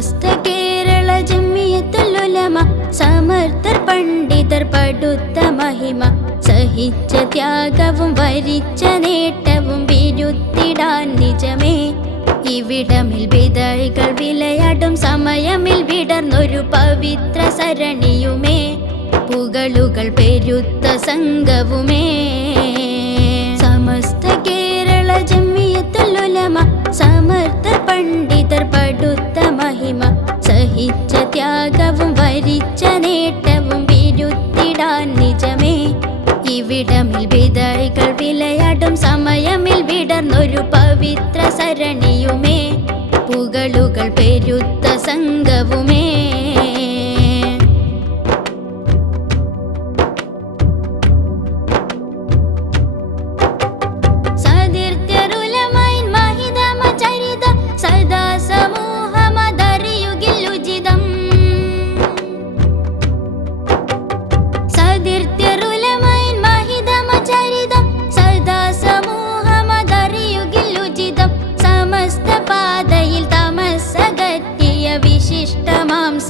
സമസ്ത കേരള ജമിയത്തുൽ ഉലമ സമർത്ഥർ പണ്ഡിതർ പടുത്ത മഹിമ സഹിച്ച ത്യാഗവും വരിച്ച നേട്ടവും വിരുത്തിടാൻ നിജമേ ഇവിടമിൽ വിതഴികൾ വിളയാടും സമയമിൽ വിടർന്നൊരു പവിത്ര സരണിയുമേ പുകളുകൾ പെരുത്ത സംഘവുമേ സമസ്ത കേരള ജമിയത്തുൽ ഉലമ സമർത്ഥർ പണ്ഡിതർ പടുത്ത മഹിമ സഹിച്ച ത്യാഗവും വരിച്ച നേട്ടവും വിരുത്തിടാൻ നിജമേ ഇവിടമിൽ വിതഴികൾ വിളയാടും സമയമിൽ വിടർന്നൊരു പവിത്ര സരണിയുമേ പുകളുകൾ പെരുത്ത സംഘവുമേ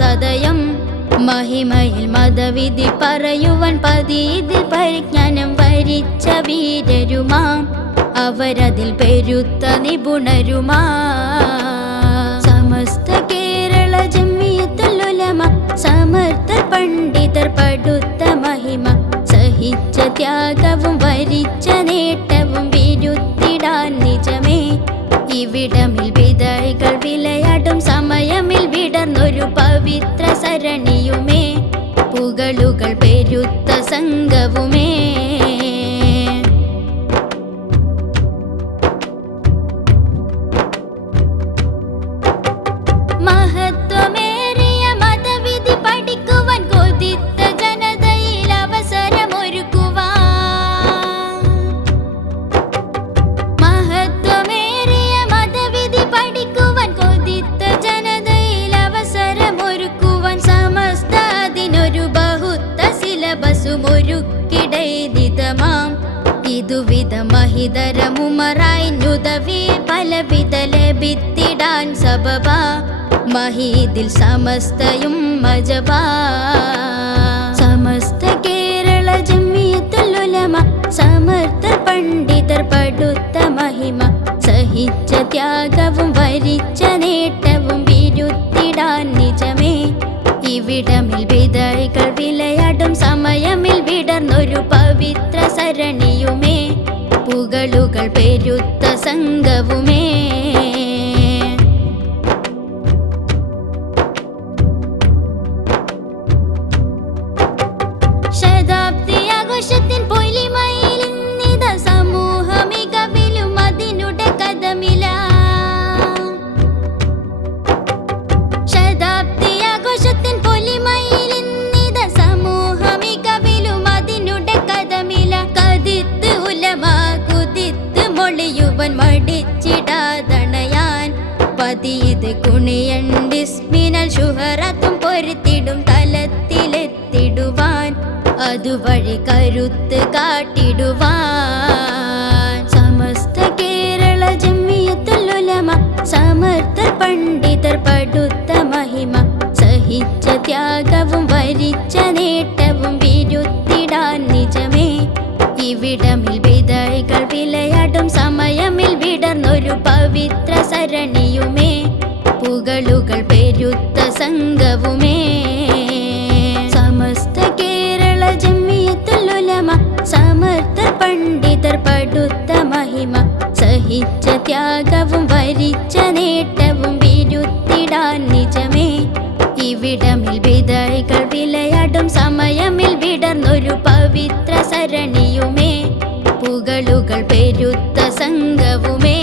സദയം മഹിമയിൽ മതവിധി പറയുവാൻ പതിതിൽ പരിജ്ഞാനം വരിച്ച വീരരുമാം അവരതിൽ പെരുത്ത നിപുണരുമാ സമസ്ത കേരള ജമിയത്തുൽ ഉലമ സമർത്ഥർ പണ്ഡിതർ പടുത്ത മഹിമ സഹിച്ച ത്യാഗവും വരിച്ച നേട്ടവും വിരുത്തിടാൻ നിജമേ ഇവിടമിൽ വിതഴികൾ വിളയാടും സമയമിൽ വിടർന്നൊരു പവിത്ര സരണിയുമേ പുകളുകൾ പെരുത്ത സംഘവുമേ ഇതുവിധ മഹിതരമുമറായി നുദവി പലവിധ ലഭിത്തിടാൻ സബബ മഹീദിൽ സമസ്തയും മജബാ സമസ്ത കേരള ജമിയത്തുൽ ഉലമ സമർത്ഥർ പണ്ഡിതർ പടുത്ത മഹിമ സഹിച്ച ത്യാഗവും വരിച്ച നേട്ടവും വിരുത്തിടാൻ നിജമേ ഇവിടമിൽ വിതഴികൾ വിളയാടും സമയമിൽ വിടർന്നൊരു പവിത്ര സരണിയുമേ പുകളുകൾ പെരുത്ത സംഘവുമേ ശതാബ്ദി ആഘോഷത്തിൻ പൊലിമയിൽ ഇന്നിത സമൂഹ മികവിലും അതിനുടെ കഥമില ശതാബ്ദി ആഘോഷത്തിൻ പൊലിമയിൽ ഇന്നിത സമൂഹ മികവിലും അതിനുടെ കഥമില കതിത്ത് ഉലമ കുതിത്ത് മൊളിയുവൻ മടിച്ചിടാതണയാൻ പതിയത് കുണിയണ്ടിസ്മിനൽ ശുഹറത്തും പൊരുത്തിടും തലത്തിലെത്തിടുവാൻ അതുവഴി കരുത്ത് കാട്ടിടുവാൻ സമസ്ത കേരള ജമിയത്തുൽ ഉലമ സമർത്ഥർ പണ്ഡിതർ പടുത്ത മഹിമ സഹിച്ച ത്യാഗവും വരിച്ച നേട്ടവും വിരുത്തിടാൻ നിജമേ ഇവിടമിൽ വിതഴികൾ വിളയാടും സമയമിൽ വിടർന്നൊരു പവിത്ര സരണിയുമേ പുകളുകൾ പെരുത്ത സംഘവുമേ സമസ്ത കേരള ജമിയത്തുൽ ഉലമ സമർത്ഥർ പണ്ഡിതർ പടുത്ത മഹിമ സഹിച്ച ത്യാഗവും വരിച്ച നേട്ടവും വിരുത്തിടാൻ നിജമേ ഇവിടമിൽ വിതഴികൾ വിളയാടും സമയമിൽ വിടർന്നൊരു പവിത്ര സരണിയുമേ പുകളുകൾ പെരുത്ത സംഘവുമേ